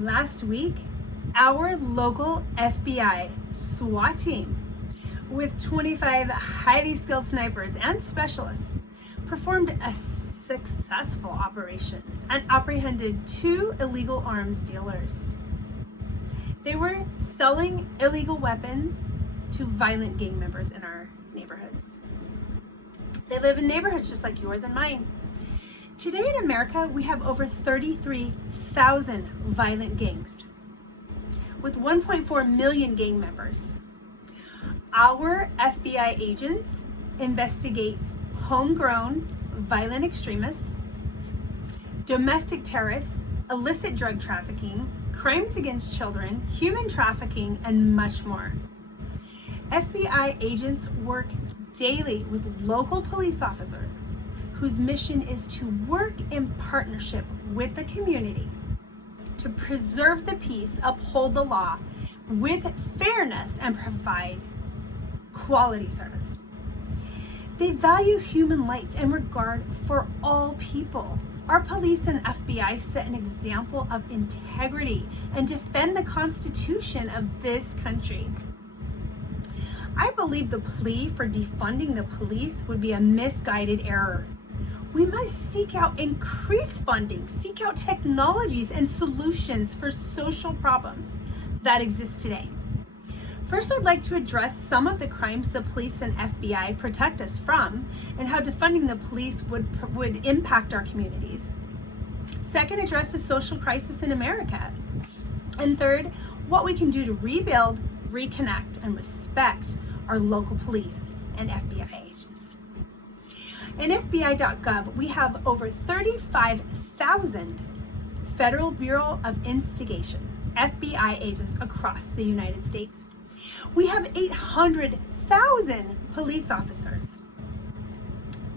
Last week, our local FBI SWAT team, with 25 highly skilled snipers and specialists, performed a successful operation and apprehended 2 illegal arms dealers. They were selling illegal weapons to violent gang members in our neighborhoods. They live in neighborhoods just like yours and mine. Today in America, we have over 33,000 violent gangs with 1.4 million gang members. Our FBI agents investigate homegrown violent extremists, domestic terrorists, illicit drug trafficking, crimes against children, human trafficking, and much more. FBI agents work daily with local police officers whose mission is to work in partnership with the community to preserve the peace, uphold the law with fairness, and provide quality service. They value human life and regard for all people. Our police and FBI set an example of integrity and defend the Constitution of this country. I believe the plea for defunding the police would be a misguided error. We must seek out increased funding, seek out technologies and solutions for social problems that exist today. First, I'd like to address some of the crimes the police and FBI protect us from and how defunding the police would impact our communities. Second, address the social crisis in America. And third, what we can do to rebuild, reconnect, and respect our local police and FBI agents. In FBI.gov, we have over 35,000 Federal Bureau of Instigation, FBI agents across the United States. We have 800,000 police officers.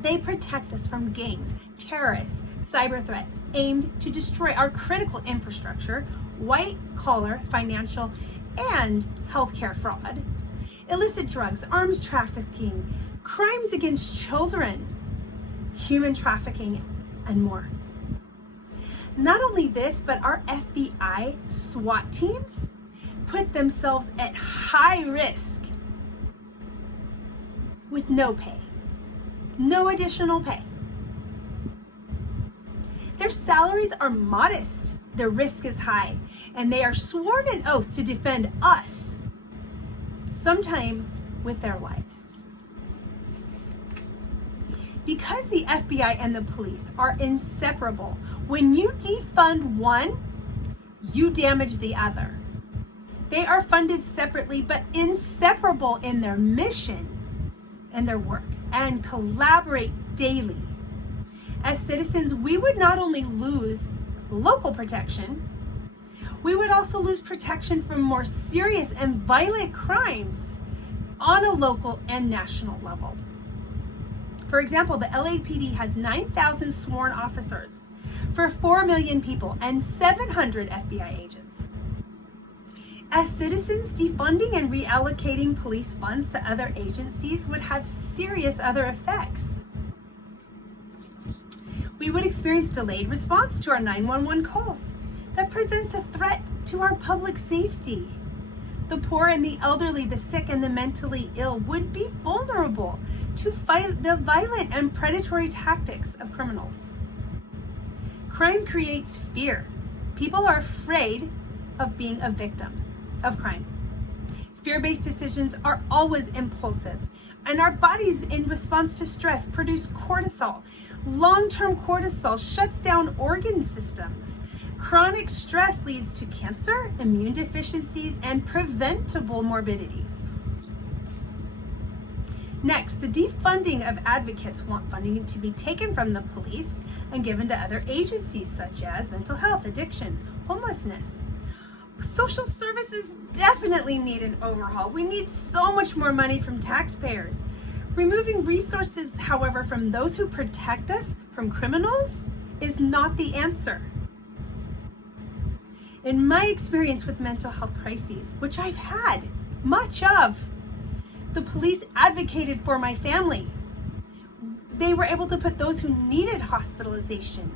They protect us from gangs, terrorists, cyber threats aimed to destroy our critical infrastructure, white-collar, financial, and healthcare fraud, illicit drugs, arms trafficking, crimes against children, human trafficking, and more. Not only this, but our FBI SWAT teams put themselves at high risk with no pay, no additional pay. Their salaries are modest, their risk is high, and they are sworn an oath to defend us, sometimes with their lives. Because the FBI and the police are inseparable, when you defund one, you damage the other. They are funded separately but inseparable in their mission and their work, and collaborate daily. As citizens, we would not only lose local protection, we would also lose protection from more serious and violent crimes on a local and national level. For example, the LAPD has 9,000 sworn officers for 4 million people and 700 FBI agents. As citizens, defunding and reallocating police funds to other agencies would have serious other effects. We would experience delayed response to our 911 calls that presents a threat to our public safety. The poor and the elderly, the sick and the mentally ill would be vulnerable to fight the violent and predatory tactics of criminals. Crime creates fear. People are afraid of being a victim of crime. Fear-based decisions are always impulsive, and our bodies, in response to stress, produce cortisol. Long-term cortisol shuts down organ systems. Chronic stress leads to cancer, immune deficiencies, and preventable morbidities. Next, the defunding of advocates want funding to be taken from the police and given to other agencies such as mental health, addiction, homelessness. Social services definitely need an overhaul. We need so much more money from taxpayers. Removing resources, however, from those who protect us from criminals is not the answer. In my experience with mental health crises, which I've had much of, the police advocated for my family. They were able to put those who needed hospitalization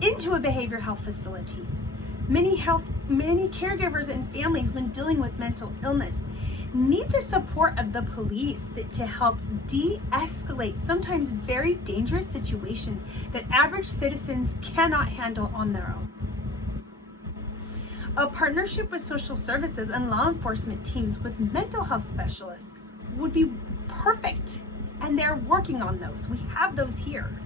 into a behavioral health facility, Many caregivers and families, when dealing with mental illness, need the support of the police to help de-escalate sometimes very dangerous situations that average citizens cannot handle on their own. A partnership with social services and law enforcement teams with mental health specialists would be perfect, and they're working on those. We have those here.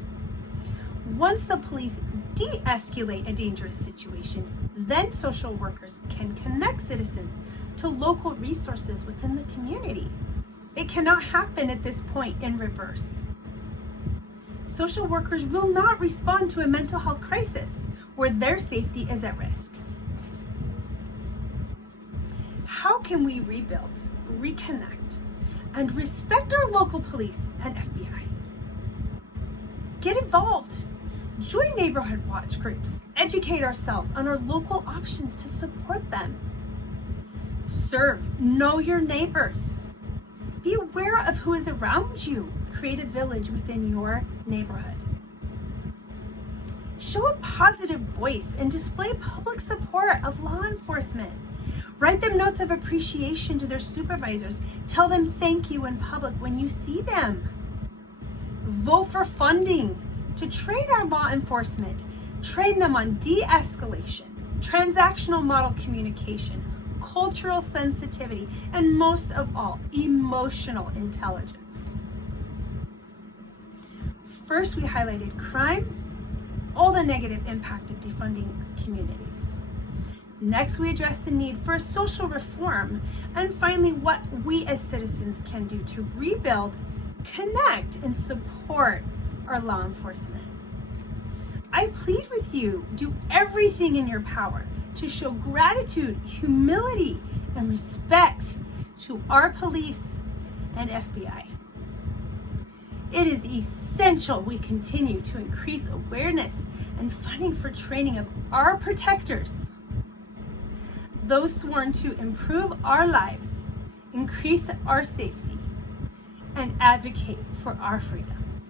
Once the police de-escalate a dangerous situation, then social workers can connect citizens to local resources within the community. It cannot happen at this point in reverse. Social workers will not respond to a mental health crisis where their safety is at risk. How can we rebuild, reconnect, and respect our local police and FBI? Get involved. Join neighborhood watch groups. Educate ourselves on our local options to support them. Serve. Know your neighbors. Be aware of who is around you. Create a village within your neighborhood. Show a positive voice and display public support of law enforcement. Write them notes of appreciation to their supervisors. Tell them thank you in public when you see them. Vote for funding to train our law enforcement. Train them on de-escalation, transactional model communication, cultural sensitivity, and most of all, emotional intelligence. First, we highlighted crime, all the negative impact of defunding communities. Next, we addressed the need for social reform, and finally, what we as citizens can do to rebuild, connect, and support our law enforcement. I plead with you, do everything in your power to show gratitude, humility, and respect to our police and FBI. It is essential we continue to increase awareness and funding for training of our protectors, those sworn to improve our lives, increase our safety, and advocate for our freedoms.